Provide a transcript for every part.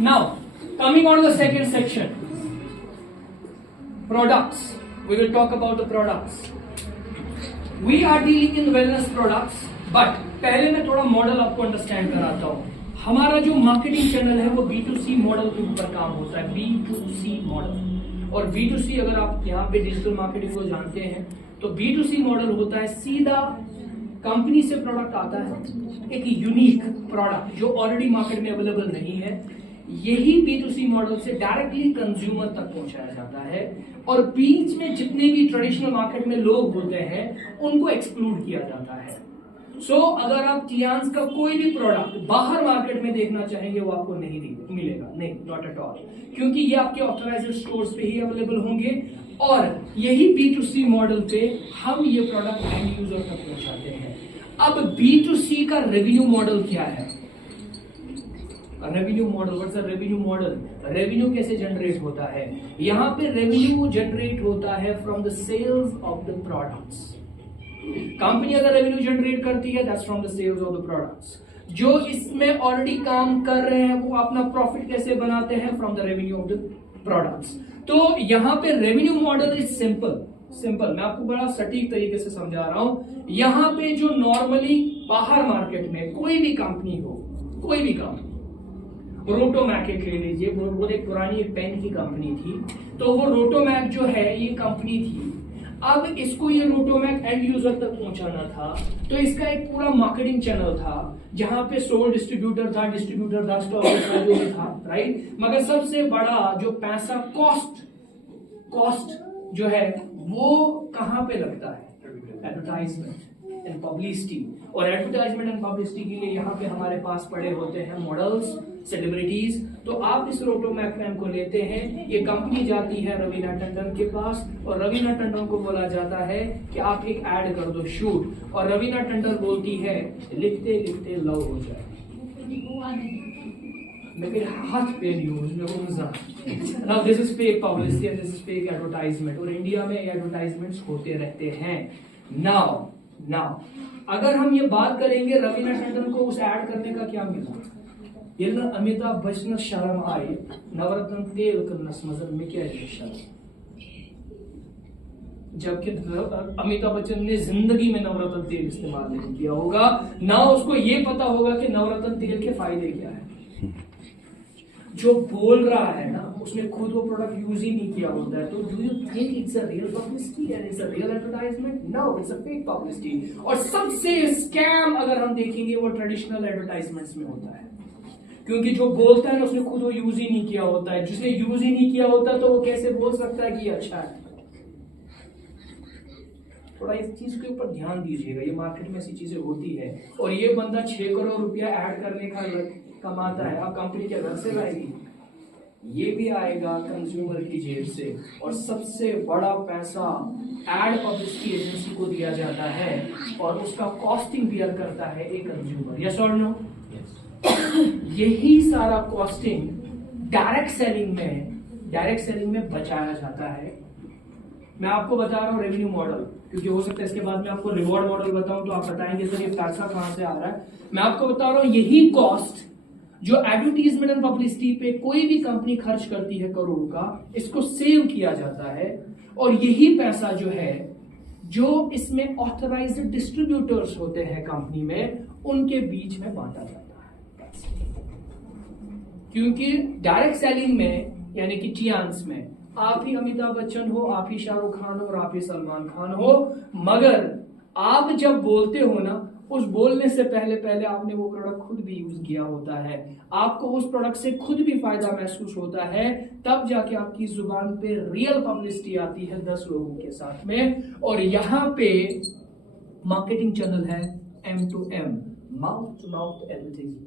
Now, coming on to the second section, products. We will talk about the products. We are dealing in wellness products, but पहले मैं थोड़ा model आपको understand कराता हूँ. हमारा जो मार्केटिंग चैनल है वो B2C मॉडल के ऊपर काम होता है, B2C मॉडल. और B2C अगर आप यहाँ पे डिजिटल मार्केटिंग को जानते हैं तो B2C मॉडल होता है सीधा कंपनी से प्रोडक्ट आता है, एक यूनिक प्रोडक्ट जो ऑलरेडी मार्केट में अवेलेबल नहीं है, यही B2C मॉडल से डायरेक्टली कंज्यूमर तक पहुंचाया जाता है. और बीच में जितने भी ट्रेडिशनल मार्केट में लोग होते हैं उनको एक्सक्लूड किया जाता है. अगर आप टियांस का कोई भी प्रोडक्ट बाहर मार्केट में देखना चाहेंगे वो आपको नहीं मिलेगा, नहीं, नॉट एट ऑल, क्योंकि ये आपके ऑथराइज्ड स्टोर्स पे ही अवेलेबल होंगे. और यही B2C मॉडल पे हम ये प्रोडक्ट एंड यूजर तक पहुंचाते हैं. अब B2C का रेवेन्यू मॉडल क्या है? Revenue model, what's the revenue model? Revenue कैसे जनरेट होता है? यहाँ पे रेवेन्यू जनरेट होता है from the sales of the products. Company अगर रेवेन्यू जनरेट करती है that's from the sales of the products. जो इसमें ऑलरेडी काम कर रहे हैं वो अपना प्रॉफिट कैसे बनाते हैं? From the revenue of the products. तो यहाँ पे रेवेन्यू मॉडल इज सिंपल. मैं आपको बड़ा सटीक तरीके से समझा रहा हूं. यहाँ पे जो नॉर्मली बाहर मार्केट में कोई भी कंपनी हो, कोई भी कंपनी, रोटोमैक ले लीजिए, वो एक पुरानी पेन की कंपनी थी, तो वो रोटोमैक जो है ये कंपनी थी. अब इसको ये रोटोमैक एंड यूजर तक पहुंचाना था तो इसका एक पूरा मार्केटिंग चैनल था जहां पे सोल डिस्ट्रीब्यूटर था, स्टॉक था, जो भी था, राइट. मगर सबसे बड़ा जो पैसा कॉस्ट जो है वो कहां पे लगता है? Advertisement and publicity. और एडवर्टाइजमेंट एंड पब्लिसिटी के लिए यहाँ पे हमारे पास पड़े होते हैं मॉडल्स, सेलिब्रिटीज. तो आप इस रोटोमैक पेन को लेते हैं, ये कंपनी जाती है रवीना टंडन के पास और रवीना टंडन को बोला जाता है कि आप एक ऐड कर दो, शूट. और रवीना टंडन बोलती है लिखते लिखते लव हो जाए. मेरे हाथ पे न्यूज में now this is fake publicity and this is fake advertisement. और इंडिया में एडवर्टाइजमेंट्स होते रहते हैं. नाउ अगर हम ये बात करेंगे रवीना टंडन को उस ऐड करने का क्या मिला? ये अमिताभ बच्चन शर्म आए नवरत्न तेल करनस मजर में क्या शर्म, जबकि अमिताभ बच्चन ने जिंदगी में नवरत्न तेल इस्तेमाल नहीं किया होगा, ना उसको ये पता होगा कि नवरत्न तेल के फायदे क्या है. जो बोल रहा है ना उसने खुद वो प्रोडक्ट यूज ही नहीं किया होता है. तो do you think it's a real publicity and it's a real advertisement? No, it's a fake publicity. और सबसे स्कैम अगर हम देखेंगे वो ट्रेडिशनल एडवर्टाइजमेंट्स में होता है, क्योंकि जो बोलता है ना उसने खुद वो यूज ही नहीं किया होता है. जिसने यूज ही नहीं किया होता तो वो कैसे बोल सकता है कि ये अच्छा है? थोड़ा इस चीज के ऊपर ध्यान दीजिएगा, ये मार्केट में ऐसी चीजें होती है. और ये बंदा 6 करोड़ रुपया ऐड करने का कमाता है, अब कंपनी के घर से लाएगी? ये भी आएगा कंज्यूमर की जेब से. और सबसे बड़ा पैसा एड पब्लिसिटी एजेंसी को दिया जाता है और उसका कॉस्टिंग बियर करता है एक कंज्यूमर. यस और नो? यही सारा कॉस्टिंग डायरेक्ट सेलिंग में बचाया जाता है. मैं आपको बता रहा हूँ रेवेन्यू मॉडल, क्योंकि हो सकता है इसके बाद मैं आपको रिवॉर्ड मॉडल बताऊं तो आप बताएंगे सर ये पैसा कहां से आ रहा है. मैं आपको बता रहा हूं यही कॉस्ट जो एडवर्टीजमेंट एंड पब्लिसिटी पे कोई भी कंपनी खर्च करती है करोड़ का, इसको सेव किया जाता है. और यही पैसा जो है जो इसमें ऑथराइज्ड डिस्ट्रीब्यूटर्स होते हैं कंपनी में, उनके बीच में बांटा जाता है. क्योंकि डायरेक्ट सेलिंग में यानी कि टियांस में आप ही अमिताभ बच्चन हो, आप ही शाहरुख खान हो और आप ही सलमान खान हो, मगर आप जब बोलते हो ना उस बोलने से पहले आपने वो प्रोडक्ट खुद भी यूज किया होता है, आपको उस प्रोडक्ट से खुद भी फायदा महसूस होता है, तब जाके आपकी जुबान पे रियल पब्लिसिटी आती है 10 लोगों के साथ में. और यहाँ पे मार्केटिंग चैनल है M2M, mouth to mouth advertisement.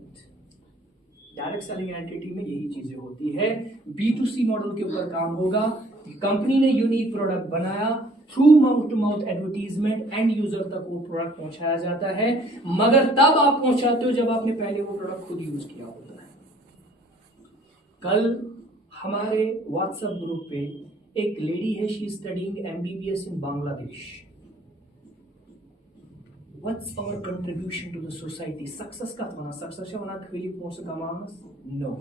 Direct selling entity में यही चीजें होती है. B2C मॉडल के ऊपर काम होगा. कंपनी ने यूनिक प्रोडक्ट बनाया, through mouth to mouth advertisement and user तक वो प्रोडक्ट पहुंचाया जाता है. मगर तब आप पहुंचाते हो जब आपने पहले वो प्रोडक्ट खुद यूज किया होता है. कल हमारे व्हाट्सएप ग्रुप पे एक लेडी है, she studying MBBS in Bangladesh. What's our contribution to the society? Success का वना सक्सेस से वना खाली पैसे कमाना? नो,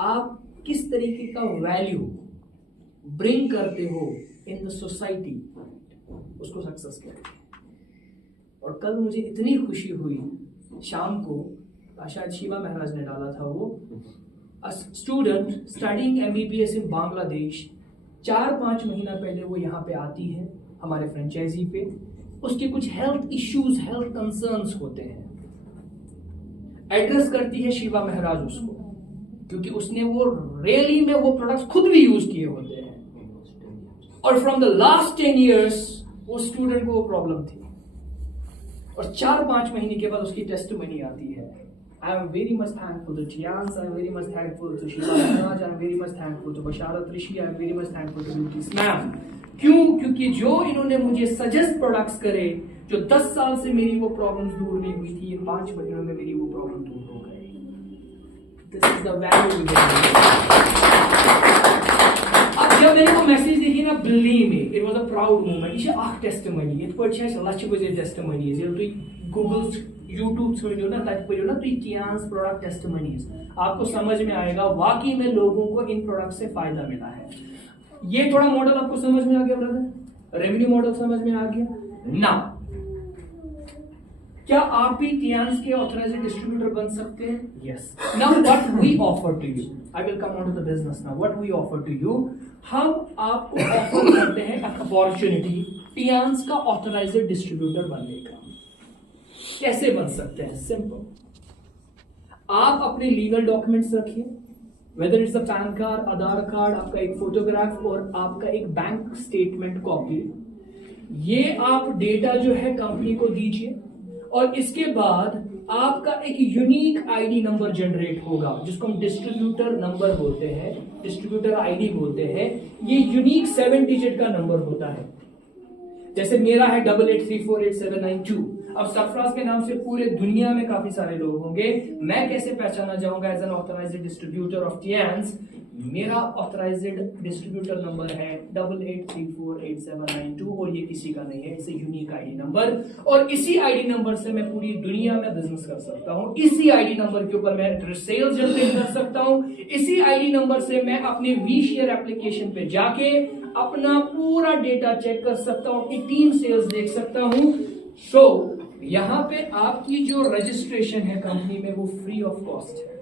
आप किस तरीके का वैल्यू ब्रिंग करते हो इन द सोसाइटी, उसको सक्सेस कहते हैं। और कल मुझे इतनी खुशी हुई, शाम को शायद शिवा महाराज ने डाला था वो, a student studying MBBS in Bangladesh, 4-5 महीना पहले वो यहाँ पे आती है हमारे फ्रेंचाइजी पे, उसके कुछ हेल्थ इश्यूज, हेल्थ कंसर्न्स होते हैं, एड्रेस करती है शिवा महाराज उसको, क्योंकि उसने वो रियली में वो प्रोडक्ट्स खुद भी यूज किए होते हैं, और फ्रॉम द लास्ट 10 years वो स्टूडेंट को वो प्रॉब्लम थी, और 4-5 महीने के बाद उसकी टेस्टिमनी आती है। I am very much thankful to Tians, I am very much thankful to Shiva Maharaj, I am very much thankful to Basharat Rishi, I am very much thankful to Beauty Ma'am। क्यों? क्योंकि जो इन्होंने मुझे suggest products करे, जो 10 साल से मेरी वो प्रॉब्लम्स दूर नहीं हुई थी, ये 5 महीनों में मेरी वो प्रॉब्लम दूर हो गई। This is the value we get। अब जब मैंने वो मैसेज देखी ना, believe me, it was a proud moment। ये आख टेस्टिमनी, ये पर छह लक्ष बजे टेस्टिमनी, ये तो गूगल यूट्यूब छोड़ो ना, तक पढ़ो ना, तो टियांस प्रोडक्ट टेस्टिमनीज, आपको समझ में आएगा वाकई में लोगों को इन प्रोडक्ट से फायदा मिला है। ये थोड़ा मॉडल आपको समझ में आ गया ब्रदर? रेवेन्यू मॉडल समझ में आ गया ना? क्या आप भी टियांस के ऑथराइज्ड डिस्ट्रीब्यूटर बन सकते हैं? Yes. Now what we offer to you, I will come on to the business now. What we offer to you, हम आपको ऑफर करते हैं अपॉर्चुनिटी टियांस का ऑथराइज्ड डिस्ट्रीब्यूटर बनने का। कैसे बन सकते हैं? सिंपल, आप अपने लीगल डॉक्यूमेंट्स रखिए, whether it's a PAN card, Aadhaar card, आपका एक फोटोग्राफ और आपका एक बैंक स्टेटमेंट कॉपी। ये आप डेटा जो है कंपनी को दीजिए, और इसके बाद आपका एक यूनिक आईडी नंबर जनरेट होगा, जिसको हम डिस्ट्रीब्यूटर नंबर बोलते हैं, डिस्ट्रीब्यूटर आईडी बोलते हैं। ये यूनिक 7 डिजिट का नंबर होता है। जैसे मेरा है 88348792। अब सरफराज के नाम से पूरे दुनिया में काफी सारे लोग होंगे, मैं कैसे पहचाना जाऊंगा as an authorised distributor of Tiens? मेरा ऑथराइज्ड डिस्ट्रीब्यूटर नंबर है 88348792, और ये किसी का नहीं है, इट्स यूनिक आईडी नंबर। और इसी आईडी नंबर से मैं पूरी दुनिया में बिजनेस कर सकता हूं, इसी आईडी नंबर के ऊपर मैं सेल्स जनरेट कर सकता हूं, इसी आईडी नंबर से मैं अपने वी शेयर एप्लीकेशन पे जाके अपना पूरा डेटा चेक कर सकता हूं, अपनी टीम सेल्स देख सकता हूं। सो यहां पे आपकी जो रजिस्ट्रेशन है कंपनी में वो फ्री ऑफ कॉस्ट है,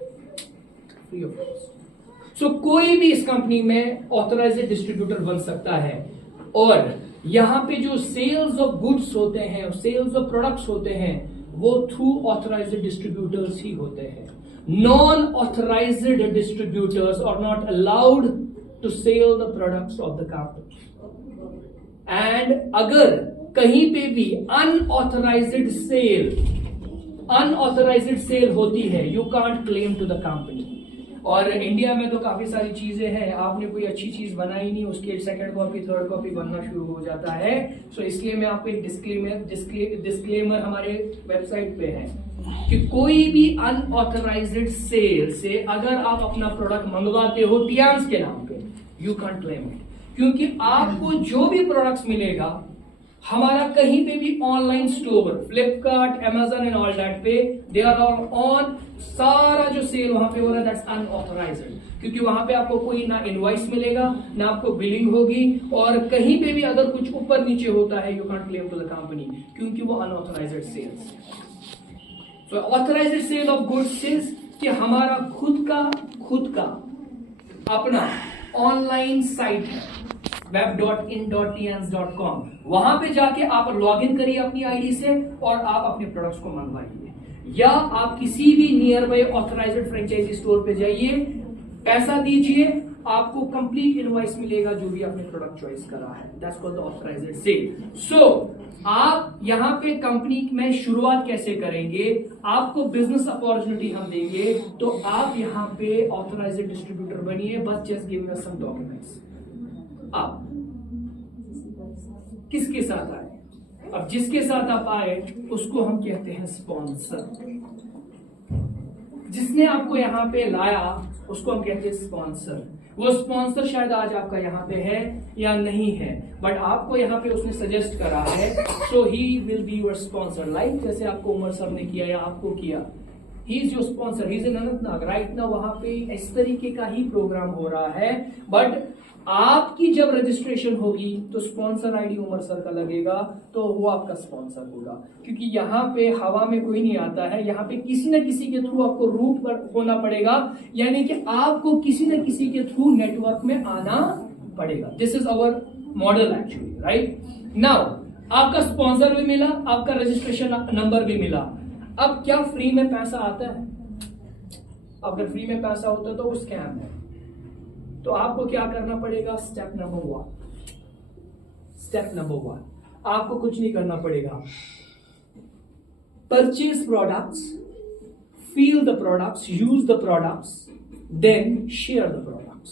फ्री ऑफ कॉस्ट। सो कोई भी इस कंपनी में ऑथराइज्ड डिस्ट्रीब्यूटर बन सकता है, और यहां पे जो सेल्स ऑफ गुड्स होते हैं, सेल्स ऑफ प्रोडक्ट्स होते हैं, वो थ्रू ऑथराइज्ड डिस्ट्रीब्यूटर्स ही होते हैं। Non authorised distributors are not allowed to sell the products of the company. And अगर कहीं पे भी अनऑथराइज्ड सेल होती है, you can't claim to the company. और इंडिया में तो काफी सारी चीजें हैं, आपने कोई अच्छी चीज बनाई नहीं, उसके सेकंड कॉपी थर्ड कॉपी बनना शुरू हो जाता है। सो इसलिए मैं आपको एक डिस्क्लेमर हमारे वेबसाइट पे है कि कोई भी अनऑथराइज्ड सेल से अगर आप अपना प्रोडक्ट मंगवाते हो टियांस के नाम पे, यू कांट क्लेम इट, क्योंकि आपको जो भी प्रोडक्ट्स मिलेगा हमारा कहीं पे भी online store, Flipkart, Amazon and all that पे, दे आर ऑल ऑन, सारा जो सेल वहां पे हो रहा है दैट्स अनऑथराइज्ड, क्योंकि वहां पे आपको कोई ना इनवॉइस मिलेगा, ना आपको बिलिंग होगी, और कहीं पे भी अगर कुछ ऊपर नीचे होता है you can't claim to the company, क्योंकि वो unauthorised sales. So authorised sale of goods is कि हमारा खुद का अपना ऑनलाइन साइट है web.in.tians.com, वहां पे जाके आप लॉग इन करिए अपनी आईडी से और आप अपने प्रोडक्ट्स को मंगवाइए, या आप किसी भी near by authorised franchise store पे जाइए, पैसा दीजिए, आपको कंप्लीट इनवॉइस मिलेगा जो भी आपने प्रोडक्ट चॉइस करा है, that's called the authorised sale. So आप यहाँ पे कंपनी में शुरुआत कैसे करेंगे, आपको बिजनेस अपॉर्चुनिटी हम देंगे, तो आप यहाँ पे ऑथराइज्ड डिस्ट्रीब्यूटर बनिए, बस just give us some documents. आप किसके साथ आए? अब जिसके साथ आप आए उसको हम कहते हैं स्पॉन्सर। जिसने आपको यहां पे लाया उसको हम कहते हैं स्पॉन्सर। वो स्पॉन्सर शायद आज आपका यहाँ पे है या नहीं है, बट आपको यहाँ पे उसने सजेस्ट करा है, so he will be your sponsor. Like जैसे आपको उमर सर ने किया या आपको किया, he is your sponsor, he is in Anantnag right ना। वहां पे इस तरीके का ही प्रोग्राम हो रहा है, बट आपकी जब रजिस्ट्रेशन होगी तो स्पॉन्सर आईडी उमर सर का लगेगा, तो वो आपका स्पॉन्सर होगा। क्योंकि यहाँ पे हवा में कोई नहीं आता है, यहाँ पे किसी न किसी के थ्रू आपको रूट पर होना पड़ेगा, यानी कि आपको किसी न किसी के थ्रू नेटवर्क में आना पड़ेगा। This is our model actually, right now. आपका स्पॉन्सर भी मिला, आपका रजिस्ट्रेशन नंबर भी मिला। अब क्या फ्री में पैसा आता है? अगर फ्री में पैसा होता है तो वो स्कैम है। तो आपको क्या करना पड़ेगा? स्टेप नंबर 1, आपको कुछ नहीं करना पड़ेगा। Purchase products, feel the products, use the products, then share the products.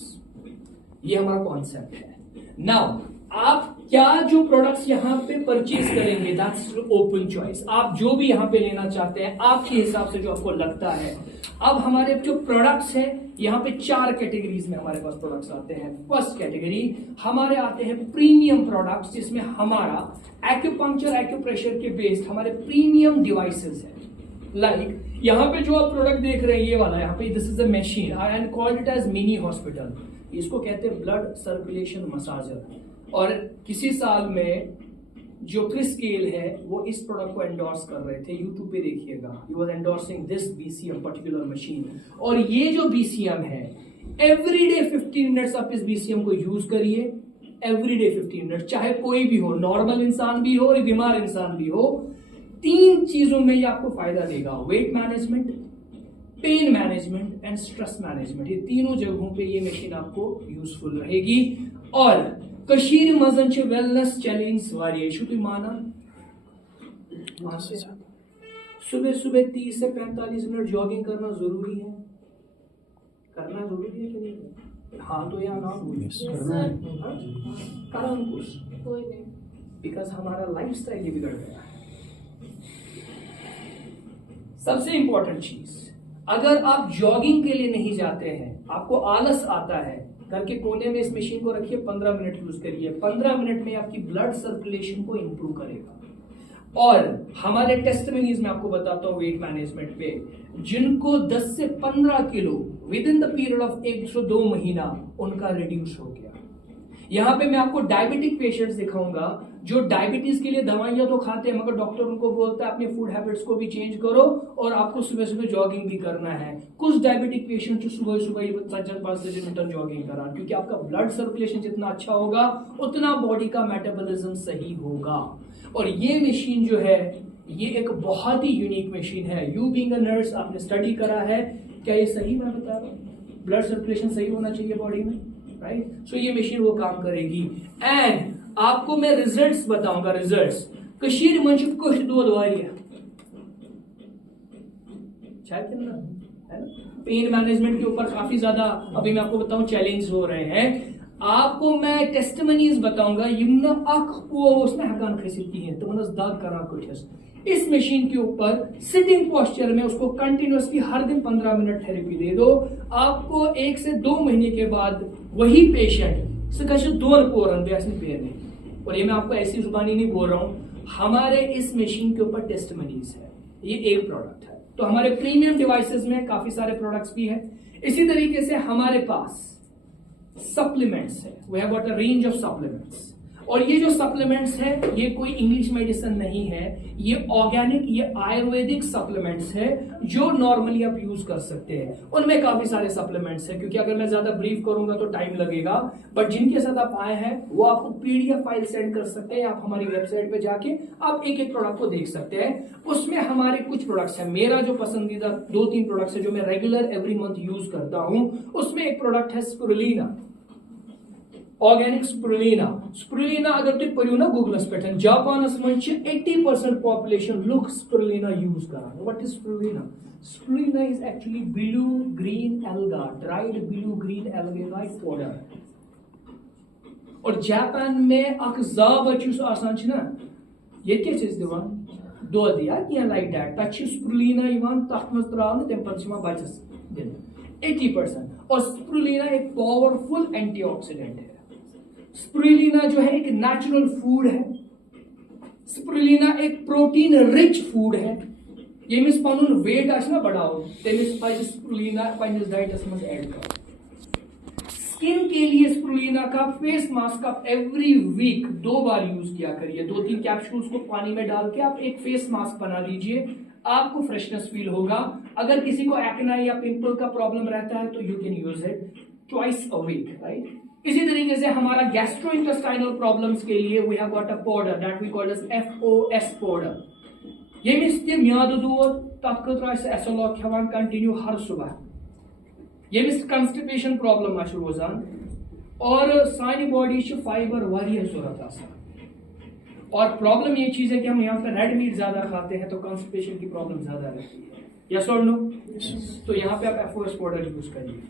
ये हमारा कॉन्सेप्ट है। नाउ आप क्या जो प्रोडक्ट्स यहां पे परचेज करेंगे, दैट्स ओपन चॉइस। आप जो भी यहां पे लेना चाहते हैं आपके हिसाब से जो आपको लगता है। अब हमारे जो प्रोडक्ट्स हैं यहाँ पे 4 कैटेगरीज में हमारे पास प्रोडक्ट्स आते हैं। फर्स्ट कैटेगरी हमारे आते हैं प्रीमियम प्रोडक्ट्स, जिसमें हमारा एक्यूपंक्चर एक्यूप्रेशर के बेस्ड हमारे प्रीमियम डिवाइसेस है। लाइक यहाँ पे जो आप प्रोडक्ट देख रहे हैं ये वाला, यहाँ पे this is a machine and called it as mini hospital. इसको कहते हैं ब्लड सर्कुलेशन मसाजर। और किसी साल में जो क्रिस गेल है वो इस प्रोडक्ट को एंडोर्स कर रहे थे, यूट्यूब पे देखिएगा, he was endorsing this BCM particular machine. और ये जो बीसीएम है, एवरीडे 15 मिनट्स आप इस बीसीएम को यूज करिए, एवरीडे 15 मिनट, चाहे कोई भी हो, नॉर्मल इंसान भी हो और बीमार इंसान भी हो। 3 चीजों में ये आपको फायदा देगा, weight management, pain management and stress management. ये तीनों जगहों पे ये मशीन आपको यूजफुल रहेगी। और कशीर मजन च वेलनेस चैलेंज वारिये शुतु माना सुबह सुबह 30 से 45 मिनट जॉगिंग करना जरूरी है। करना जरूरी है कि नहीं? हाँ तो या ना करना है, बिकॉज हमारा लाइफस्टाइल ये बिगड़ गया है। सबसे इंपॉर्टेंट चीज, अगर आप जॉगिंग के लिए नहीं जाते हैं, आपको आलस आता है, घर के कोने में इस मशीन को रखिए, 15 मिनट यूज करिए। 15 मिनट में आपकी ब्लड सर्कुलेशन को इंप्रूव करेगा। और हमारे टेस्टमनीज में आपको बताता हूं वेट मैनेजमेंट पे, जिनको 10 से 15 kilo with in the period of 1 से 2 महीना उनका रिड्यूस हो गया। यहाँ पे मैं आपको डायबिटिक पेशेंट्स दिखाऊंगा जो डायबिटीज के लिए दवाइयां तो खाते हैं, मगर डॉक्टर उनको बोलता है अपने फूड हैबिट्स को भी चेंज करो और आपको सुबह सुबह जॉगिंग भी करना है। कुछ डायबिटिक पेशेंट जो सुबह सुबह 5 मिनट जॉगिंग करा, क्योंकि आपका ब्लड सर्कुलेशन जितना अच्छा होगा उतना बॉडी का मेटाबॉलिज्म सही होगा। और ये मशीन जो है ये एक बहुत ही यूनिक मशीन है। यू बीइंग अ नर्स, आपने स्टडी करा है, क्या ये सही मैं बता रहा हूँ? ब्लड सर्कुलेशन सही होना चाहिए बॉडी में, राइट? सो ये मशीन वो काम करेगी। एंड आपको मैं रिजल्ट्स बताऊंगा। रिजल्ट्स कशीर मंच कुछ दूध वारिया पेन मैनेजमेंट के ऊपर काफी ज्यादा अभी मैं आपको बताऊं चैलेंज हो रहे हैं। आपको मैं टेस्टिमनीज बताऊंगा। यमना अख उसने हकान खसित की है तो मनस दाग करा कुछ इस मशीन के ऊपर सिटिंग पोस्चर में उसको कंटिन्यूअसली हर दिन 15 मिनट थेरेपी दे दो। आपको 1 से 2 महीने के बाद वही पेशेंट दोन पोरन पे। और ये मैं आपको ऐसी जुबानी नहीं बोल रहा हूं, हमारे इस मशीन के ऊपर टेस्टिमनीज है। ये एक प्रोडक्ट है। तो हमारे प्रीमियम डिवाइसेस में काफी सारे प्रोडक्ट्स भी है। इसी तरीके से हमारे पास सप्लीमेंट्स है। We have got a range of supplements. और ये जो सप्लीमेंट्स है ये कोई इंग्लिश मेडिसिन नहीं है, ये ऑर्गेनिक, ये आयुर्वेदिक सप्लीमेंट्स है जो नॉर्मली आप यूज कर सकते हैं। उनमें काफी सारे सप्लीमेंट्स है, क्योंकि अगर मैं ज्यादा ब्रीफ करूंगा तो टाइम लगेगा। बट जिनके साथ आप आए हैं वो आपको पीडीएफ फाइल सेंड कर सकते हैं। आप हमारी वेबसाइट पे जाके आप एक एक प्रोडक्ट को देख सकते हैं। उसमें हमारे कुछ प्रोडक्ट्स हैं। मेरा जो पसंदीदा 2-3 प्रोडक्ट्स है जो मैं रेगुलर एवरी मंथ यूज करता हूं, उसमें एक प्रोडक्ट है स्पिरुलिना, ऑर्गेनिक स्पिरुलिना। स्पिरुलिना अगर तुम पढ़ो ना गूगलस पे, जापानस में 80% पॉपुलेशन लोग स्पिरुलिना यूज करान। What is spirulina? Spirulina is actually blue green alga, dried blue green alga powder. और जापान में अख जाबचुस आसान छ ना, ये क्या चीज दिवान दूध या क्या लाइक दैट, तक स्पिरुलिना इवान तथ में त्रावन, तम पत बचस दिन 80%। और स्पिरुलिना एक पावरफुल एंटीऑक्सीडेंट है। स्पिरुलिना जो है एक नेचुरल फूड है। स्पिरुलिना एक प्रोटीन रिच फूड है। यमिस पनुन वेट आस ना बढ़ाओ तेमिस पज स्पिरुलिना पन्निस डाइटस मज ऐड कर। स्किन के लिए स्पिरुलिना का फेस मास्क आप एवरी वीक 2 बार यूज किया करिए। 2-3 कैप्सूल्स को पानी में डाल के आप एक फेस मास्क बना लीजिए, आपको फ्रेशनेस फील होगा। अगर किसी को एक्ने या पिंपल का प्रॉब्लम रहता है तो you can use it twice a week, right. इसी तरीके से हमारा गैस्ट्रोइंटेस्टाइनल प्रॉब्लम्स के लिए we have got a powder that we call as FOS powder. यमिस ते म्याद दूध तथ खतर एसोलॉग खवान कंटिन्यू हर सुबह। यमिस कंस्टिपेशन प्रॉब्लम आ रोजान और सानी बॉडी फाइबर वारिया जरूरत आसान। और प्रॉब्लम ये चीज है कि हम यहाँ पे रेड मीट ज्यादा खाते हैं तो कॉन्स्टिपेशन की प्रॉब्लम ज्यादा रहती है। यस और नो? तो यहाँ पे आप FOS पाउडर यूज करिए।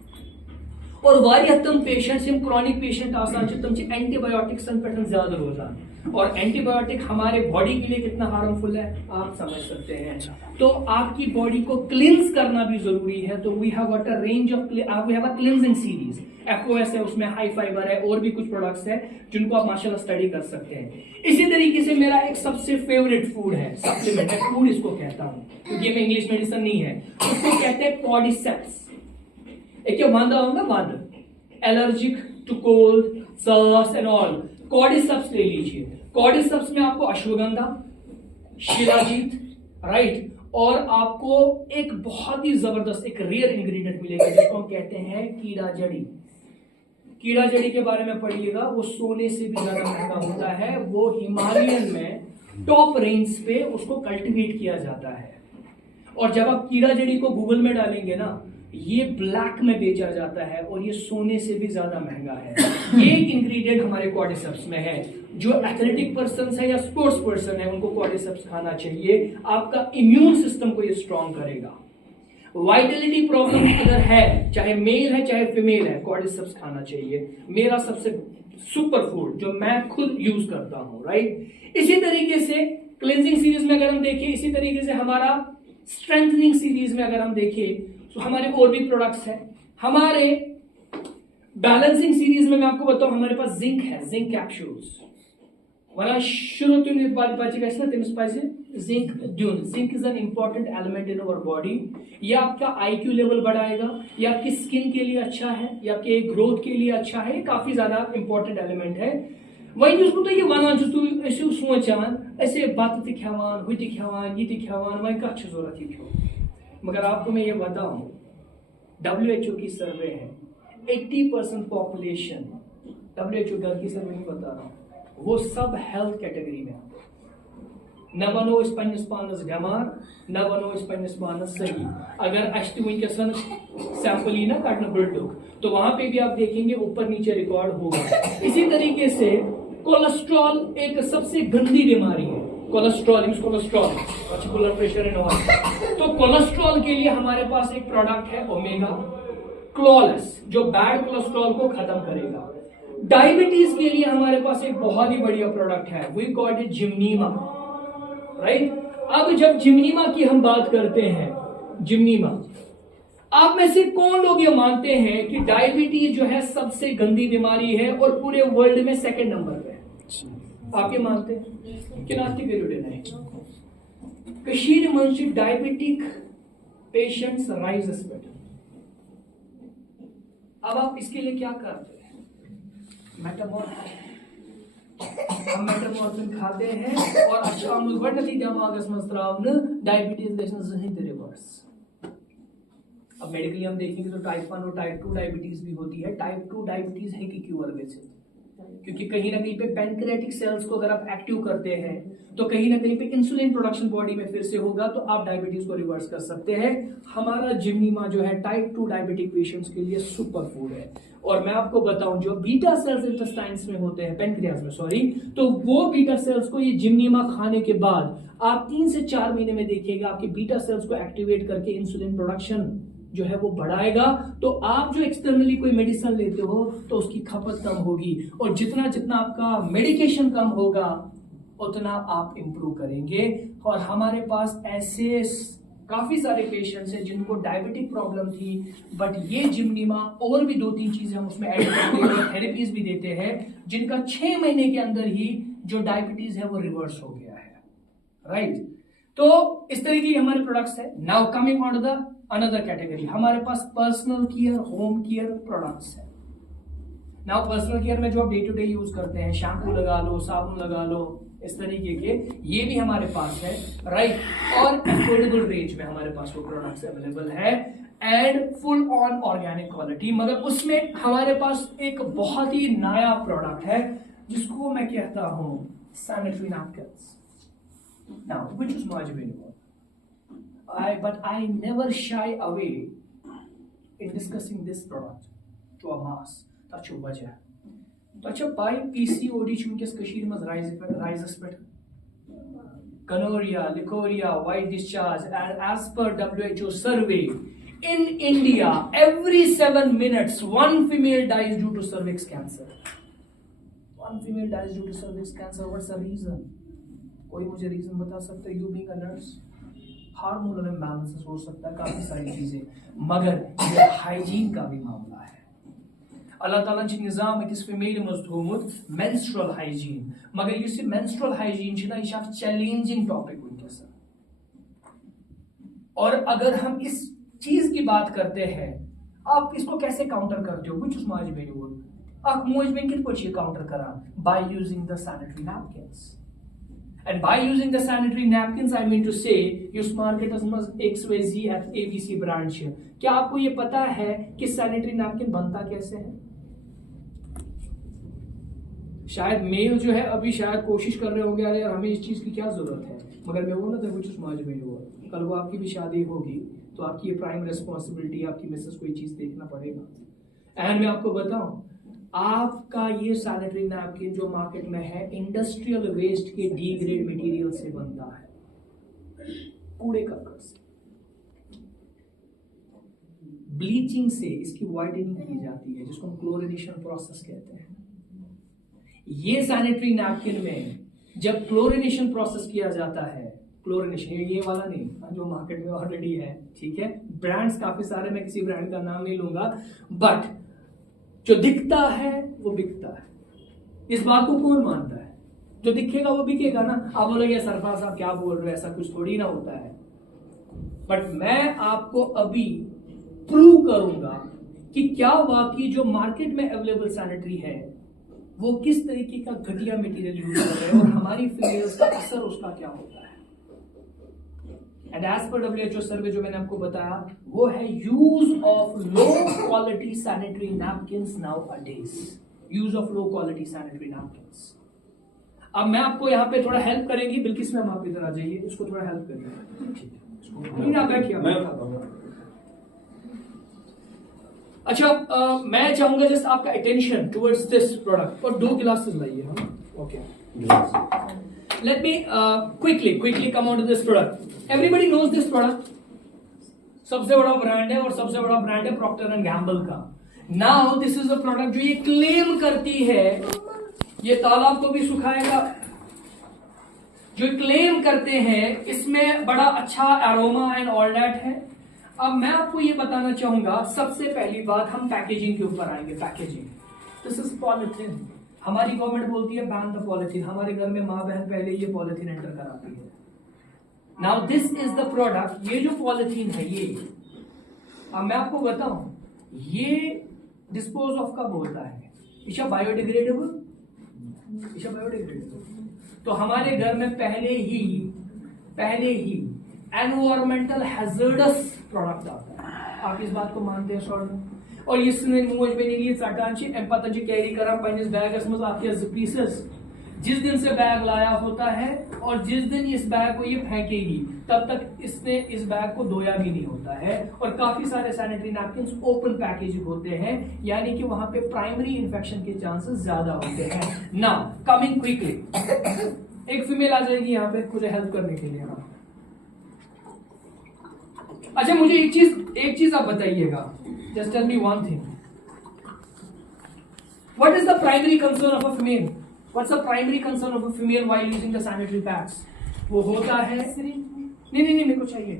और वारिया तम पेशेंट्स हम क्रॉनिक पेशेंट आसान तम एंटीबायोटिक्स पे ज्यादा रोजान। और एंटीबायोटिक हमारे बॉडी के लिए कितना हार्मफुल है आप समझ सकते हैं। तो आपकी बॉडी को क्लींस करना भी जरूरी है। तो we have got a range of we have a cleansing series. FOS है, उसमें हाई फाइबर है और भी कुछ प्रोडक्ट्स है जिनको आप माशाल्लाह स्टडी कर सकते हैं। इसी तरीके से मेरा एक सबसे फेवरेट फूड है, सप्लीमेंट है, फूड इसको कहता हूं क्योंकि ये में इंग्लिश मेडिसिन नहीं है। उसको कहते हैं कॉर्डिसेप्स। एक वादा होगा वाद, allergic to cold, SARS and all, cordyceps ले लीजिए। कॉर्डिसेप्स में आपको अश्वगंधा, शिलाजीत, राइट, और आपको एक बहुत ही जबरदस्त एक रेयर इंग्रेडिएंट मिलेगा जिसको हम कहते हैं कीड़ा जड़ी। कीड़ा जड़ी के बारे में पढ़िएगा, वो सोने से भी ज्यादा महंगा होता है। वो हिमालयन में टॉप रेंज पे उसको कल्टीवेट किया जाता है। और जब आप कीड़ा जड़ी को गूगल में डालेंगे ना, ये ब्लैक में बेचा जाता है और ये सोने से भी ज्यादा महंगा है। ये इंग्रेडिएंट हमारे कॉर्डिसेप्स में है। जो एथलेटिक पर्सन है या स्पोर्ट्स पर्सन है उनको कॉर्डिसेप्स खाना चाहिए। आपका इम्यून सिस्टम को ये स्ट्रॉन्ग करेगा। वाइटलिटी प्रॉब्लम अगर है, चाहे मेल है चाहे फीमेल है, कॉर्डिसेप्स खाना चाहिए। मेरा सबसे सुपर फूड जो मैं खुद यूज करता हूं, राइट। इसी तरीके से क्लेंजिंग सीरीज में अगर हम देखें, इसी तरीके से हमारा स्ट्रेंथनिंग सीरीज में अगर हम देखें तो हमारे और भी प्रोडक्ट्स हैं। हमारे बैलेंसिंग सीरीज में मैं आपको बताऊं, हमारे पास जिंक है, जिंक कैप्सूल्स। वरना शुरू zinc dune. Zinc is an important element in our body. ये आपका IQ लेवल बढ़ाएगा, ये आपकी स्किन के लिए अच्छा है, ये आपके ग्रोथ के लिए अच्छा है। ये काफी ज्यादा इंपॉर्टेंट एलिमेंट है। वही तो ये वन सोचान ऐसे बात खान हु खान ये खान वह कत जरूरत ये खो। मगर आपको मैं ये बताऊं, WHO की सर्वे है 80% पॉपुलेशन, WHO घर की सर्वे नहीं बता रहा हूं, वो सब हेल्थ कैटेगरी में। न बनो इस पन्निस पानस बेमार, न बनो इस पन्निस पानस सही। अगर वनकसन सैंपल ही ना काटना ब्लड तो वहां पे भी आप देखेंगे ऊपर नीचे रिकॉर्ड होगा। इसी तरीके से कोलेस्ट्रॉल एक सबसे गंदी बीमारी है। Cholesterol blood pressure and all. तो कोलेस्ट्रॉल के लिए हमारे पास एक प्रोडक्ट है ओमेगा क्लॉलेस, जो बैड कोलेस्ट्रॉल को खत्म करेगा। डायबिटीज के लिए हमारे पास एक बहुत ही बढ़िया प्रोडक्ट है, वी कॉल्ड इट जिम्नीमा, राइट। अब जब जिम्नीमा की हम बात करते हैं, जिम्नीमा, आप में से कौन लोग ये मानते हैं कि डायबिटीज जो है सबसे गंदी बीमारी है और पूरे वर्ल्ड में सेकंड नंबर पे है? आप ये मानते हैं कि नास्तिक नहीं? कशीर मंच डायबिटिक पेशेंट्स राइजेस बेटर। अब आप इसके लिए क्या करते हैं? हम मेटामॉर्फिन खाते हैं और अच्छा गई दिमागस मज त्रावन डायबिटीज गई रिवर्स। अब मेडिकली हम देखेंगे तो टाइप 1 और टाइप 2 डायबिटीज भी होती है। टाइप 2 डायबिटीज है कि क्योर गई, क्योंकि कहीं ना कहीं पे पैनक्रियाटिक सेल्स को अगर आप एक्टिव करते हैं तो कहीं ना कहीं पे इंसुलिन प्रोडक्शन बॉडी में फिर से होगा, तो आप डायबिटीज को रिवर्स कर सकते हैं। हमारा जिम्नीमा जो है टाइप 2 डायबिटिक पेशेंट्स के लिए सुपर फूड है। और मैं आपको बताऊं, जो बीटा सेल्स इंटेस्टाइन्स में होते हैं, पेनक्रियाज में सॉरी, तो वो बीटा सेल्स को ये जिम्नीमा खाने के बाद आप 3 से 4 महीने में देखिएगा आपके बीटा सेल्स को एक्टिवेट करके इंसुलिन प्रोडक्शन जो है वो बढ़ाएगा। तो आप जो एक्सटर्नली कोई मेडिसिन लेते हो तो उसकी खपत कम होगी, और जितना जितना आपका मेडिकेशन कम होगा उतना आप इंप्रूव करेंगे। और हमारे पास ऐसे काफी सारे पेशेंट्स हैं जिनको डायबिटिक प्रॉब्लम थी, बट ये जिमनीमा और भी 2-3 चीजें हम उसमें ऐड करते हैं, थेरेपीज भी देते हैं, जिनका 6 महीने के अंदर ही जो डायबिटीज है वो रिवर्स हो गया है, राइट। तो इस तरीके की हमारे प्रोडक्ट्स है। Now coming on to the another category, हमारे पास personal care, home care products है। नाउ पर्सनल केयर में जो आप डे टू डे यूज करते हैं, शैम्पू लगा लो, साबुन लगा लो, इस तरीके के ये भी हमारे पास है, राइट। और अफोर्डेबल रेंज में हमारे पास वो प्रोडक्ट्स अवेलेबल है and full on organic quality. मगर उसमें हमारे पास एक बहुत ही नया प्रोडक्ट है जिसको मैं कहता हूं sanitary napkins. Now which is much available, but I never shy away in discussing this product to a mass. That's your वजह। तो अच्छा पाई PCOD चुनकस कशीर में राइजेस पे Kanoria, leucorrhoea, white discharge, as per WHO survey in India every 7 minutes one female dies due to cervix cancer. One female dies due to cervix cancer. What's the reason? कोई मुझे reason बता सकता है? You being a nurse, hormonal imbalances हो सकता है, काफी सारी चीजें, मगर ये हाइजीन का भी मामला है। अल्लाह ताला ने निजाम अकिस फीमेल मज थोमुत मेंस्ट्रुअल हाइजीन, मगर युस मेंस्ट्रुअल हाइजीन छिना यह चैलेंजिंग टॉपिक वुनकस। और अगर हम इस चीज की बात करते हैं, आप इसको कैसे काउंटर करते हो? व्हिच इज माय बेनिवल आप मोज में कित पछी काउंटर करा? By using the sanitary napkins. And by using the sanitary napkins, I mean to say, use market as much XYZ at ABC branch। क्या आपको ये पता है कि सैनिटरी नैपकिन बनता कैसे है? शायद मेल जो है अभी शायद कोशिश कर रहे होंगे, अरे हमें इस चीज की क्या जरूरत है, मगर मैं वो ना था कुछ समाज में हुआ, कल को आपकी भी शादी होगी तो आपकी ये प्राइम रिस्पॉन्सिबिलिटी, आपकी मिसेस को ये चीज देखना पड़ेगा। एंड मैं आपको बताऊं, आपका ये सैनिटरी नैपकिन जो मार्केट में है इंडस्ट्रियल वेस्ट के डिग्रेड मटेरियल से बनता है, कूड़े करकट से, ब्लीचिंग से इसकी वाइडनिंग की जाती है जिसको हम क्लोरिनेशन प्रोसेस कहते हैं। ये सैनिटरी नैपकिन में जब क्लोरिनेशन प्रोसेस किया जाता है, क्लोरिनेशन ये वाला नहीं जो मार्केट में ऑलरेडी है, ठीक है, ब्रांड्स काफी सारे, मैं किसी ब्रांड का नाम नहीं लूंगा, बट जो दिखता है वो बिकता है। इस बात को कौन मानता है? जो दिखेगा वो बिकेगा ना। आप बोलोगे सरफराज साहब क्या बोल रहे हो, ऐसा कुछ थोड़ी ना होता है। बट मैं आपको अभी प्रूव करूंगा कि क्या वाकई जो मार्केट में अवेलेबल सैनिटरी है वो किस तरीके का घटिया मटेरियल यूज कर रहे हैं और हमारी फेलियर्स का असर उसका क्या होता है। एंड एज पर WHO सर्वे जो मैंने आपको बताया वो है use of low quality sanitary napkins nowadays, use of low quality sanitary napkins. अब मैं आपको यहाँ पे थोड़ा हेल्प करेंगी, बिल्किस मैम आप इधर आ जाइए, इसको थोड़ा हेल्प करिए। आप बैठिए। अच्छा मैं चाहूंगा जस्ट आपका अटेंशन टुवर्ड्स दिस प्रोडक्ट, और 2 गिलासेस लाइए हम। Okay, let me quickly come on to this product. Everybody knows this product. सबसे बड़ा ब्रांड है और सबसे बड़ा ब्रांड है प्रॉक्टर एंड गैम्बल का। Now this is a product जो ये क्लेम करती है ये तालाब को भी सुखाएगा, जो क्लेम करते हैं इसमें बड़ा अच्छा एरोमा एंड ऑल दैट है। अब मैं आपको ये बताना चाहूंगा, सबसे पहली बात हम पैकेजिंग के ऊपर आएंगे। Packaging, this is polythene. हमारी गवर्नमेंट बोलती है बैन द पॉलिथीन, हमारे घर में माँ बहन पहले ये पॉलिथीन एंटर कराती है। Now this is the product, ये जो पॉलिथीन है ये, अब मैं आपको बताऊं ये डिस्पोज ऑफ कब होता है? इशा बायोडिग्रेडेबल, इशा बायोडिग्रेडेबल। तो हमारे घर में पहले ही एनवायरमेंटल हैजर्डस प्रोडक्ट आता है। आप इस बात को मानते हैं सॉल्ट? और इसने मोज में नहीं सटांची पता कैरी करा पन्निस बैगस मज आप पीसेस। जिस दिन से बैग लाया होता है और जिस दिन इस बैग को ये फेंकेगी तब तक इसने इस बैग को धोया भी नहीं होता है। और काफी सारे सैनिटरी नैपकिन्स ओपन पैकेजिंग होते हैं, यानी कि वहां पे प्राइमरी इन्फेक्शन के चांसेस ज्यादा होते हैं। नाउ कमिंग क्विकली, एक फीमेल आ जाएगी यहाँ पे मुझे हेल्प करने के लिए। अच्छा मुझे एक चीज आप बताइएगा, just tell me one thing, what is the primary concern of a female? What's the primary concern of a female while using the sanitary pads? वो होता है नहीं मेरे को चाहिए,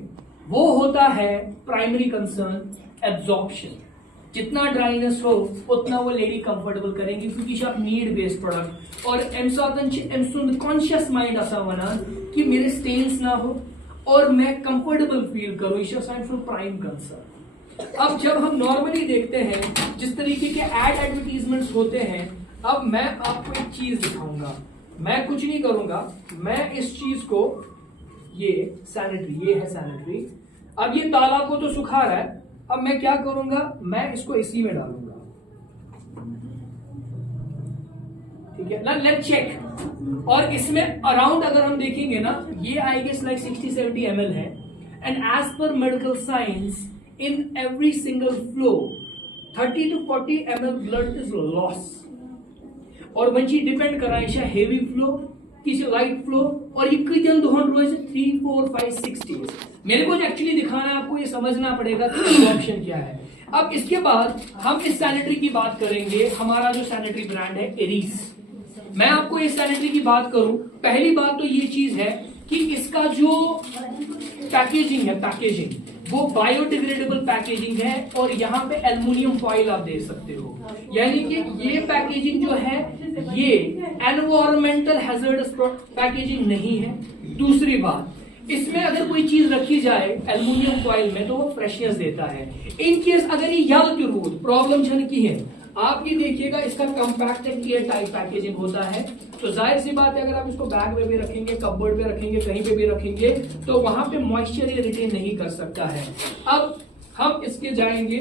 वो होता है प्राइमरी कंसर्न एब्जॉर्प्शन। जितना ड्राइनेस हो उतना वो लेडी कंफर्टेबल करेंगी, क्योंकि आप नीड बेस्ड प्रोडक्ट और कॉन्शियस माइंड असा वनान कि मेरे स्टेन्स ना हो और मैं कंफर्टेबल फील करूं, फॉर प्राइम कंसर्न। अब जब हम नॉर्मली देखते हैं जिस तरीके के एडवर्टीजमेंट्स होते हैं, अब मैं आपको एक चीज दिखाऊंगा, मैं कुछ नहीं करूंगा, मैं इस चीज को, ये सैनिटरी, ये है सैनिटरी, अब ये ताला को तो सुखा रहा है, अब मैं क्या करूंगा, मैं इसको इसी में डालूंगा, ठीक है, लेट्स चेक। और इसमें अराउंड अगर हम देखेंगे ना, ये आई गेस लाइक 60-70 ml है, and as per medical science in every single flow 30 to 40 ml blood is loss, और वंची डिपेंड कराए हेवी फ्लो किसी लाइट फ्लो, और ये कितन दोहन रोज 3, 4, 5, 6 days। मेरे को एक्चुअली दिखाना है, आपको ये समझना पड़ेगा कि एब्जॉर्प्शन क्या है। अब इसके बाद हम इस सैनिटरी की बात करेंगे, हमारा जो सैनिटरी ब्रांड है एरीज। मैं आपको इस सैनिटरी की बात करूं, पहली बात तो ये चीज है कि इसका जो पैकेजिंग है, पैकेजिंग वो बायोडिग्रेडेबल पैकेजिंग है, और यहाँ पे एल्युमिनियम फॉइल आप देख सकते हो, यानी कि ये पैकेजिंग जो है ये एनवायरमेंटल हैजर्डस पैकेजिंग नहीं है। दूसरी बात, इसमें अगर कोई चीज रखी जाए एल्युमिनियम फॉइल में तो वो फ्रेशनेस देता है। इन केस अगर ये यल की रूट प्रॉब्लम जन की है, आप ये देखिएगा इसका compact and air type packaging होता है, तो जाहिर सी बात है अगर आप इसको बैग में भी रखेंगे, कपबोर्ड पे रखेंगे, कहीं पे भी रखेंगे, तो वहां पे मॉइस्चर ये रिटेन नहीं कर सकता है। अब हम इसके जाएंगे,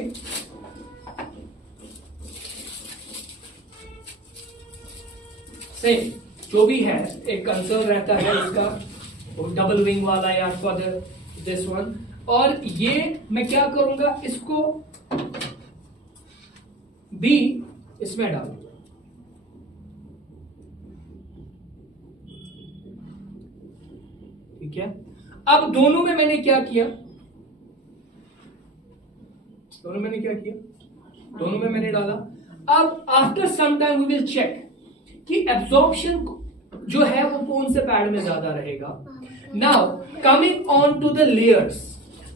सेम जो भी है एक कंसर्न रहता है इसका, डबल विंग वाला या फॉर दिस वन, और ये मैं क्या करूंगा, इसको भी इसमें डालूंगा, ठीक है। अब दोनों में मैंने क्या किया, दोनों में मैंने डाला। अब after some time we will check कि एब्जॉर्प्शन जो है वो कौन से पैड में ज्यादा रहेगा। Now coming on to the layers,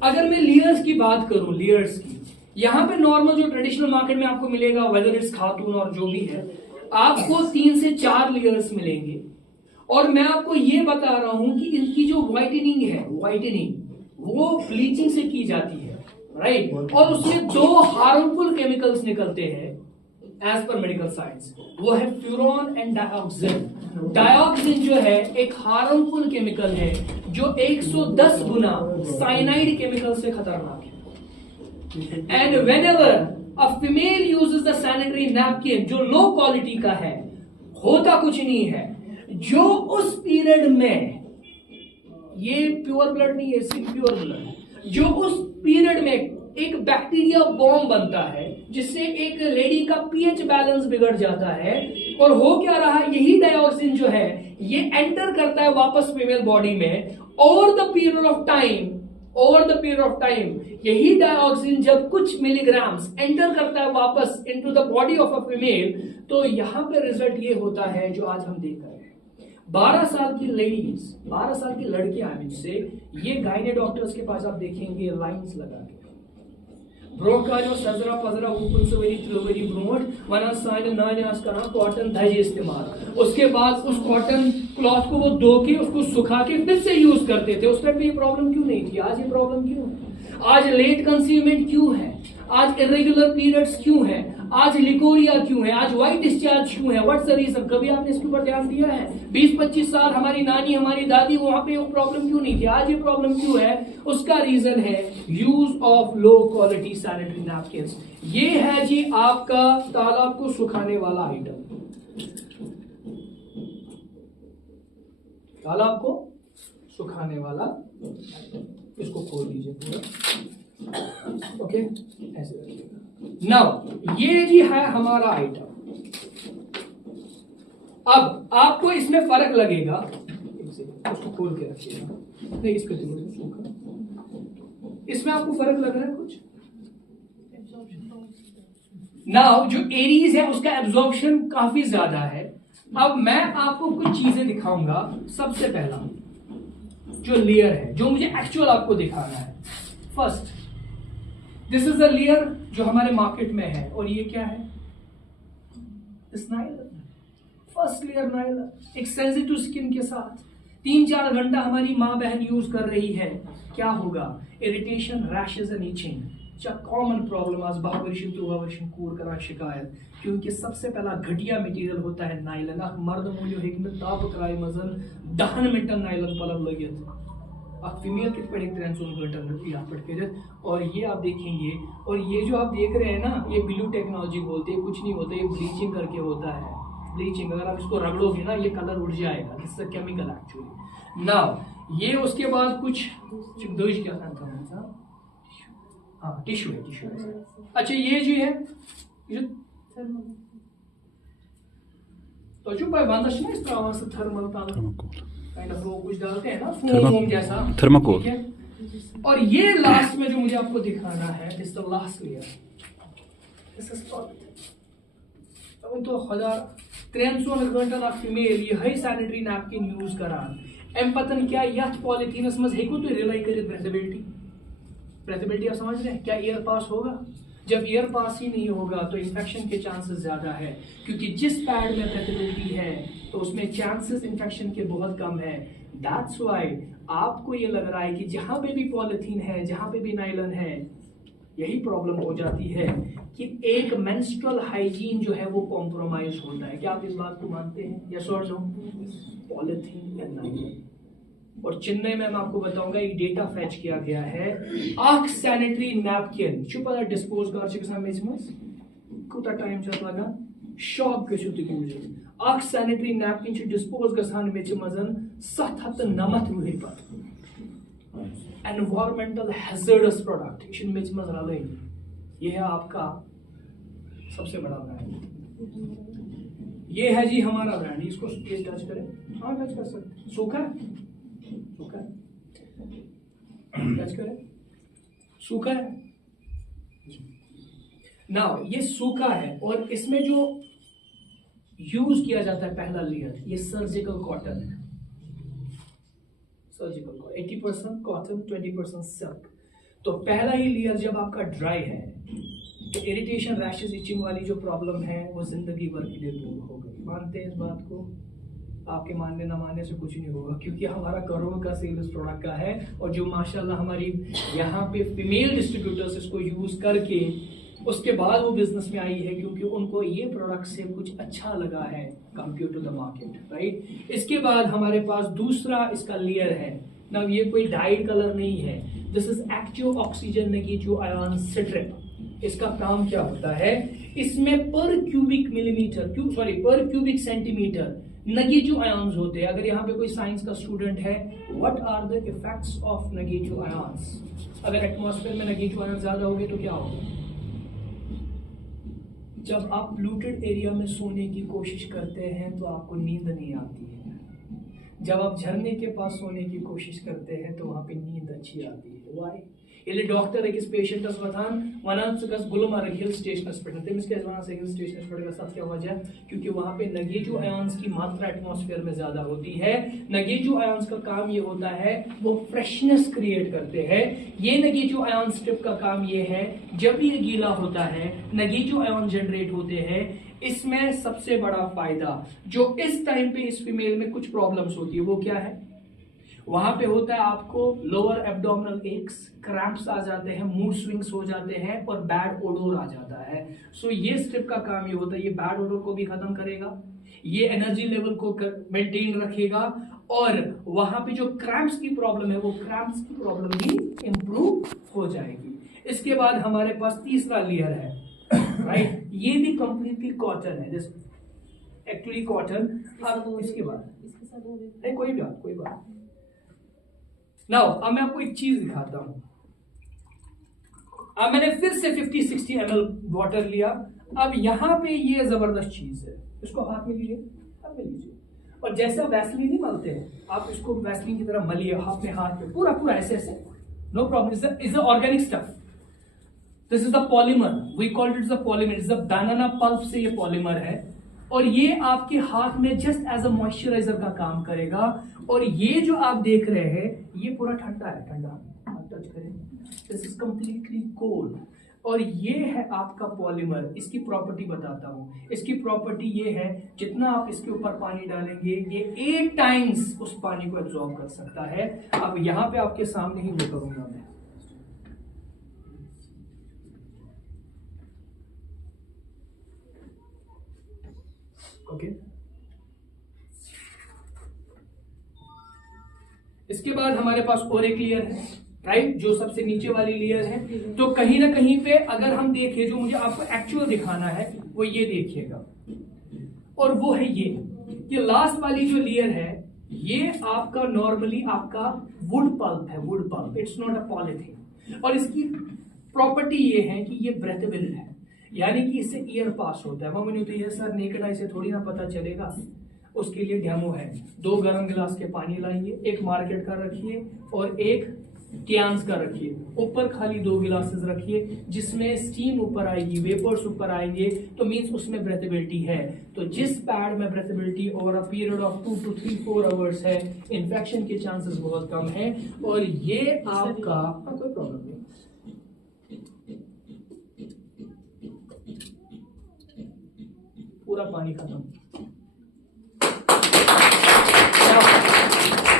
अगर मैं लेयर्स की बात करूं, लेयर्स की, यहां पे नॉर्मल जो ट्रेडिशनल मार्केट में आपको मिलेगा, वेदर इट्स खातून और जो भी है, आपको 3 से 4 लेयर्स मिलेंगे, और मैं आपको ये बता रहा हूं कि इनकी जो व्हाइटनिंग है, वो ब्लीचिंग से की जाती है, राइट, और उसमें 2 हार्मफुल केमिकल्स निकलते हैं एज पर मेडिकल साइंस, वो है फ्यूरॉन एंड डाइऑक्सिन। डाइऑक्सिन जो है एक हार्मफुल केमिकल है जो 110 गुना साइनाइड केमिकल से खतरनाक है। And whenever a female uses the sanitary napkin जो लो क्वालिटी का है, होता कुछ नहीं है, जो उस पीरियड में, ये प्योर ब्लड नहीं है, सिर्फ प्योर ब्लड, जो उस पीरियड में एक बैक्टीरिया बॉम्ब बनता है जिससे एक लेडी का पीएच बैलेंस बिगड़ जाता है, और हो क्या रहा है, यही डाइऑक्सिन जो है ये एंटर करता है वापस फीमेल बॉडी में, over the period of time यही डाइऑक्सिन जब कुछ मिलीग्राम्स एंटर करता है वापस into the body of a female, तो यहां पे रिजल्ट ये होता है जो आज हम देख रहे हैं। 12 साल की लेडीज, 12 साल की लड़कियां मुझसे, ये गायने डॉक्टर्स के पास आप देखेंगे लाइंस लगा के, ब्रोका जो सजरा पजरा ऊपर से वही त्रिवरी ब्रोट वना साइन नाने आज करा कॉटन धज इस्तेमाल, उसके बाद उस कॉटन क्लॉथ को वो धो के उसको सुखा के फिर से यूज करते थे। उस टाइम पे ये प्रॉब्लम क्यों नहीं थी, आज ये प्रॉब्लम क्यों है? आज लेट कंसीवमेंट क्यों है, आज इरेगुलर पीरियड्स क्यों है, आज लिकोरिया क्यों है, आज व्हाइट डिस्चार्ज क्यों है, व्हाट्स द रीजन? कभी आपने इसके ऊपर ध्यान दिया है? 20-25 साल हमारी नानी, हमारी दादी, वहां पे वो प्रॉब्लम क्यों नहीं थी, आज ये प्रॉब्लम क्यों है? उसका रीजन है use of low quality sanitary napkins. ये है जी आपका तालाब को सुखाने वाला आइटम, तालाब को सुखाने वाला, इसको खोल दीजिए पूरा, ओके, ऐसे रखिएगा। नाउ ये जी है हमारा आइटम। अब आपको इसमें फर्क लगेगा, उसको खोल के रखिएगा, नहीं इसको सूखा, इसमें आपको फर्क लग रहा है कुछ? नाउ जो एरीज है उसका एब्जॉर्प्शन काफी ज्यादा है। अब मैं आपको कुछ चीजें दिखाऊंगा। सबसे पहला जो लेयर है जो मुझे एक्चुअल आपको दिखाना है। First, this is the layer जो हमारे मार्केट में है, और ये क्या है? इस नायलॉन, फर्स्ट लेयर नायलॉन, एक सेंसिटिव स्किन के साथ 3-4 घंटा हमारी माँ बहन यूज कर रही है, क्या होगा? Irritation, rashes and itching, common problem आज बावर्शन तो बावर्शन कूर करा शिकायत, क्योंकि सबसे पहला घटिया मटेरियल होता है नायलन। अख मर्द मूल्य हेक न ताप कराय मजन 10 मिनटन नायलन पलब लगित, अख फीमेल कित पड़े 300 घंटन यहाँ पर कर। और ये आप देखेंगे, और ये जो आप देख रहे हैं ना, ये ब्लू टेक्नोलॉजी बोलते हैं, कुछ नहीं होता, ये ब्लीचिंग करके होता है। ब्लीचिंग, अगर आप इसको रगड़ोगे ना ये कलर उड़ जाएगा, this is chemical actually. Now ये उसके बाद कुछ दोष क्या था, हाँ टिश्यू है, टिश्यू है। अच्छा ये जो है तो जो वंदस में इस तरह से थर्मल काइंड ऑफ वो कुछ डालते हैं ना, फोम जैसा थर्माकोल। और ये लास्ट में जो मुझे आपको दिखाना है, is the last layer, this is तो 1300 घंटा फीमेल ये सैनिटरी नैपकिन यूज करान एम पतन क्या यथ पॉलिथीनस मज हेकु तो रिलाई करित ब्रेथेबिलिटी। ब्रेथेबिलिटी आप समझ रहे हैं क्या? एयर पास होगा। जब एयर पास ही नहीं होगा तो इन्फेक्शन के चांसेस ज्यादा है, क्योंकि जिस पैड में ब्रेथेबिलिटी है तो उसमें चांसेस इन्फेक्शन के बहुत कम है। दैट्स व्हाई आपको ये लग रहा है कि जहां पे भी पॉलिथीन है, जहां पे भी नायलॉन है, यही प्रॉब्लम हो जाती है कि एक मेंस्ट्रुअल हाइजीन जो है वो कॉम्प्रोमाइज होता है। क्या आप इस बात को मानते हैं? यस और नो? Polythene and nylon. और चेन्नई में मैं आपको बताऊंगा एक डेटा फैच किया गया है, आख सैनिटरी नैपकिन पता डिस्पोज कर टाइम लगा शॉक गो आख सैनिटरी नैपकिन डिस्पोज गसान मजन 790 रुपये पर। एनवायरमेंटल हैजर्डस प्रोडक्ट मेच मज रल, ये है आपका सबसे बड़ा ब्रांड। ये है जी हमारा ब्रांड, इसको टच करें, हाँ टच कर सकते, सूखा है, सूखा है, टच करें, सूखा है। नाउ ये सूखा है और इसमें जो यूज किया जाता है पहला लेयर, ये सर्जिकल कॉटन है। Surgical cotton 80% cotton 20% silk. तो पहला ही लेयर जब आपका ड्राई है तो इरिटेशन, रैशेस, इचिंग वाली जो प्रॉब्लम है वो जिंदगी भर के लिए दूर हो गई। मानते हैं इस बात को? आपके मानने ना मानने से कुछ नहीं होगा, क्योंकि हमारा करोड़ का सेल इस प्रोडक्ट का है, और जो माशाल्लाह हमारी यहाँ पे फीमेल डिस्ट्रीब्यूटर्स इसको यूज करके उसके बाद वो बिजनेस में आई है, क्योंकि उनको ये प्रोडक्ट से कुछ अच्छा लगा है compare to the market, right. इसके बाद हमारे पास दूसरा इसका लेयर है ना, ये कोई डाइड कलर नहीं है, this is active oxygen negative ion strip. इसका काम क्या होता है? इसमें पर क्यूबिक सेंटीमीटर नेगेटिव आयन्स होते हैं। अगर यहाँ पे कोई साइंस का स्टूडेंट है, what are the effects of negative ions? अगर एटमॉस्फेयर में नेगेटिव आयन ज्यादा होंगे तो क्या होगा? जब आप प्लूटेड एरिया में सोने की कोशिश करते हैं तो आपको नींद नहीं आती है। जब आप झरने के पास सोने की कोशिश करते हैं तो वहां पे नींद अच्छी आती है। वाई? ये डॉक्टर एक पेशेंटस वतान वनान गुलमर्ग हिल स्टेशन पे, तमिस क्या वनान हिल स्टेशन पे साथ क्या वजह? क्योंकि वहां पे नेगेटिव आयन्स की मात्रा एटमॉस्फेयर में ज्यादा होती है। नेगेटिव आयन्स का काम ये होता है वो फ्रेशनेस क्रिएट करते हैं। ये नेगेटिव आयन स्ट्रिप का काम ये है, जब ये गीला होता है नेगेटिव आयन जनरेट होते हैं। इसमें सबसे बड़ा फायदा जो इस टाइम पे इस फीमेल में कुछ प्रॉब्लम्स होती है वो क्या है? वहां पे होता है आपको लोअर एब्डोमिनल एक्स, क्रैम्प्स आ जाते हैं, मूड स्विंग्स हो जाते हैं और बैड ओडोर आ जाता है। सो ये स्ट्रिप का काम ये होता है, ये बैड ओडोर को भी खत्म करेगा, ये एनर्जी लेवल को मेंटेन रखेगा, और वहां पे जो क्रैम्प्स की प्रॉब्लम है वो क्रैम्प्स की प्रॉब्लम भी इंप्रूव हो जाएगी। इसके बाद हमारे पास तीसरा लेयर है, राइट। ये भी कंप्लीटली कॉटन है, जैसे एक्चुअली कॉटन। अब इसके बाद नहीं कोई बात नाउ अब मैं आपको एक चीज दिखाता हूं। अब मैंने फिर से 50-60 ml वाटर लिया। अब यहां पे ये जबरदस्त चीज है, इसको हाथ में लीजिए, हाथ में लीजिए, और जैसे आप वैसलीन नहीं मलते हैं, आप इसको वैसलीन की तरह मलिए अपने हाथ पे पूरा ऐसे, no problem. Is organic stuff, this is the polymer, we called it the polymer, is the banana pulp से ये पॉलीमर है। और ये आपके हाथ में जस्ट एज अ मॉइस्चराइजर का काम करेगा। और ये जो आप देख रहे हैं ये पूरा ठंडा है, ठंडा आप टच करें, दिस इज कंप्लीटली कोल्ड। और ये है आपका पॉलीमर। इसकी प्रॉपर्टी बताता हूं। इसकी प्रॉपर्टी ये है, जितना आप इसके ऊपर पानी डालेंगे ये 8 टाइम्स उस पानी को एब्जॉर्ब कर सकता है। अब यहां पे आपके सामने ही वो करूंगा मैं। ओके, इसके बाद हमारे पास और एक लेयर है, राइट, जो सबसे नीचे वाली लेयर है। तो कहीं ना कहीं पे अगर हम देखें, जो मुझे आपको एक्चुअल दिखाना है वो ये देखिएगा, और वो है ये लास्ट वाली जो लेयर है, ये आपका नॉर्मली आपका वुड पल्प है, wood pulp, it's not a polythene. और इसकी प्रॉपर्टी ये है कि ये ब्रेथेबल है, यानी कि इससे एयर पास होता है। वो मैंने तो ये सर नेकेड आई से थोड़ी ना पता चलेगा, उसके लिए डेमो है। 2 गर्म गिलास के पानी लाइए, एक मार्केट का रखिए और एक टियान्स का रखिए, ऊपर खाली 2 गिलासेस रखिए, जिसमें स्टीम ऊपर आएगी, वेपर्स ऊपर आएंगे, तो मीन्स उसमें ब्रेथेबिलिटी है। तो जिस पैड में breathability over a period of 2 to 3-4 hours है, इन्फेक्शन के चांसेस बहुत कम है। और ये आपका कोई प्रॉब्लम नहीं, पूरा पानी खत्म।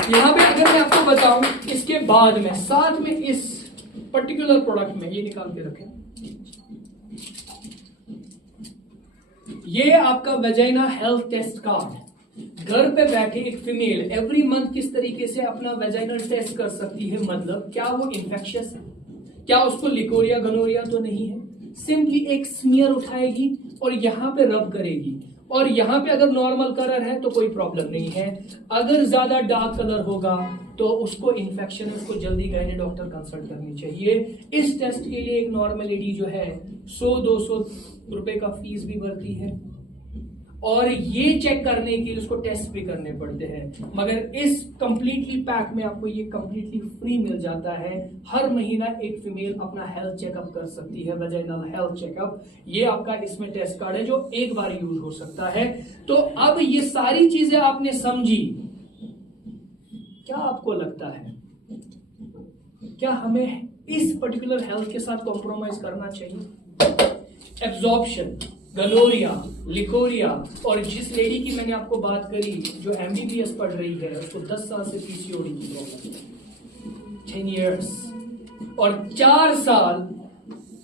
यहां पे अगर मैं आपको बताऊं, इसके बाद में साथ में इस पर्टिकुलर प्रोडक्ट में ये निकाल के रखें, ये आपका वेजाइना हेल्थ टेस्ट कार्ड। घर पे बैठे एक फीमेल एवरी मंथ किस तरीके से अपना वेजाइनल टेस्ट कर सकती है, मतलब क्या वो इन्फेक्शियस है, क्या उसको लिकोरिया गनोरिया तो नहीं है। सिंपली एक स्मीयर उठाएगी और यहाँ पे रब करेगी, और यहाँ पे अगर नॉर्मल कलर है तो कोई प्रॉब्लम नहीं है। अगर ज्यादा डार्क कलर होगा तो उसको इन्फेक्शन है, उसको जल्दी गायने डॉक्टर कंसल्ट करनी चाहिए। इस टेस्ट के लिए एक नॉर्मल लेडी जो है 100-200 रुपए का फीस भी भरती है, और ये चेक करने के लिए उसको टेस्ट भी करने पड़ते हैं। मगर इस कंप्लीटली पैक में आपको ये कंप्लीटली फ्री मिल जाता है। हर महीना एक फीमेल अपना हेल्थ चेकअप कर सकती है, वेजाइनल हेल्थ चेकअप। ये आपका इसमें टेस्ट कार्ड है जो एक बार यूज हो सकता है। तो अब ये सारी चीजें आपने समझी, क्या आपको लगता है क्या हमें इस पर्टिकुलर हेल्थ के साथ कॉम्प्रोमाइज करना चाहिए? एब्जॉर्प्शन, गलोरिया, लिकोरिया, और जिस लेडी की मैंने आपको बात करी जो एमबीबीएस पढ़ रही है, उसको 10 साल से पीसीओडी की प्रॉब्लम है, 10 years, और 4 साल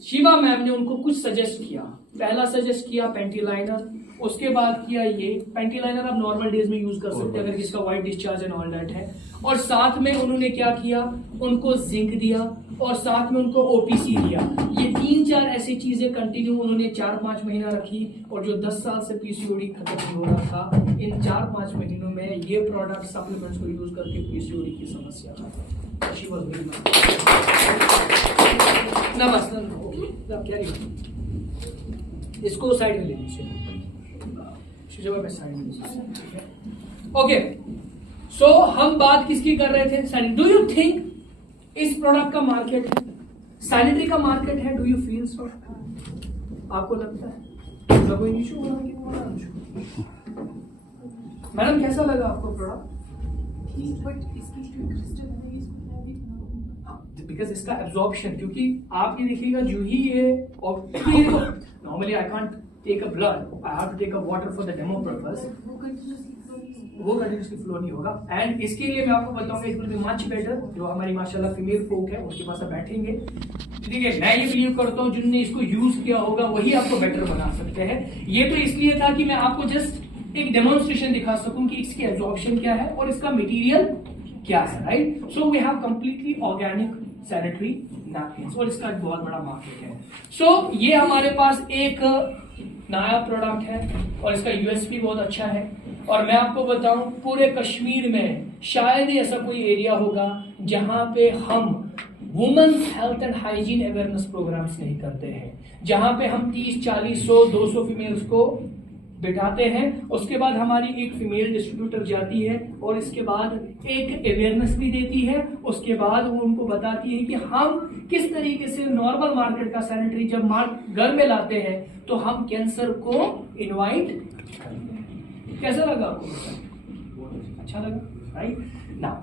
शिवा मैम ने उनको कुछ सजेस्ट किया। पहला सजेस्ट किया पेंटिलाइनर, उसके बाद किया ये पेंटिलाइनर आप नॉर्मल डेज में यूज कर सकते हैं अगर किसका white discharge and all that है, और साथ में उन्होंने क्या किया, उनको जिंक दिया और साथ में उनको ओपीसी दिया। ये 3-4 ऐसी चीजें कंटिन्यू उन्होंने 4-5 महीना रखी, और जो 10 साल से पीसीओडी खत्म नहीं हो रहा था, इन 4-5 महीनों में ये प्रोडक्ट सप्लीमेंट्स को यूज करके पीसीओडी की समस्या क्या इसको साइड में ले लीजिए, साइड में। ओके, सो हम बात किसकी कर रहे थे? डू यू थिंक इस प्रोडक्ट का मार्केट है, सैनिटरी का मार्केट है? Do you feel so? आपको लगता है कोई इशू हो रहा है कि मैडम कैसा लगा आपको प्रोडक्ट? बिकॉज इसका एब्जॉर्प्शन, क्योंकि आप ये देखिएगा जो ही ये normally I can't take a blood, I have to take a water for the demo purpose, वो कंटिन्यूसली फ्लो नहीं होगा। एंड इसके लिए मैं आपको बताऊंगा it will be much better. जो हमारी माशाल्लाह फीमेल फोक है उनके पास आप बैठेंगे, ठीक है, मैं ये बिलीव करता हूँ जिनने इसको यूज किया होगा वही आपको बेटर बना सकते हैं। ये तो इसलिए था कि मैं आपको जस्ट एक डेमोन्स्ट्रेशन दिखा सकूं कि इसकी एब्जॉर्प्शन क्या है और इसका मटेरियल क्या है, right. So we have completely organic sanitary napkins और इसका एक बहुत बड़ा मार्केट है। सो ये हमारे पास एक नया प्रोडक्ट है और इसका यूएसपी बहुत अच्छा है। और मैं आपको बताऊं पूरे कश्मीर में शायद ही ऐसा कोई एरिया होगा जहां पे हम women's health and hygiene awareness programmes नहीं करते हैं, जहां पे हम 30, 40, 100, 200 फीमेल्स को बिठाते हैं। उसके बाद हमारी एक फीमेल डिस्ट्रीब्यूटर जाती है और इसके बाद एक अवेयरनेस भी देती है। उसके बाद वो उनको बताती है कि हम किस तरीके से नॉर्मल मार्केट का सैनिटरी जब घर में लाते हैं तो हम कैंसर को इनवाइट करते हैं। कैसा लगा आपको? अच्छा लगा, राइट? नाउ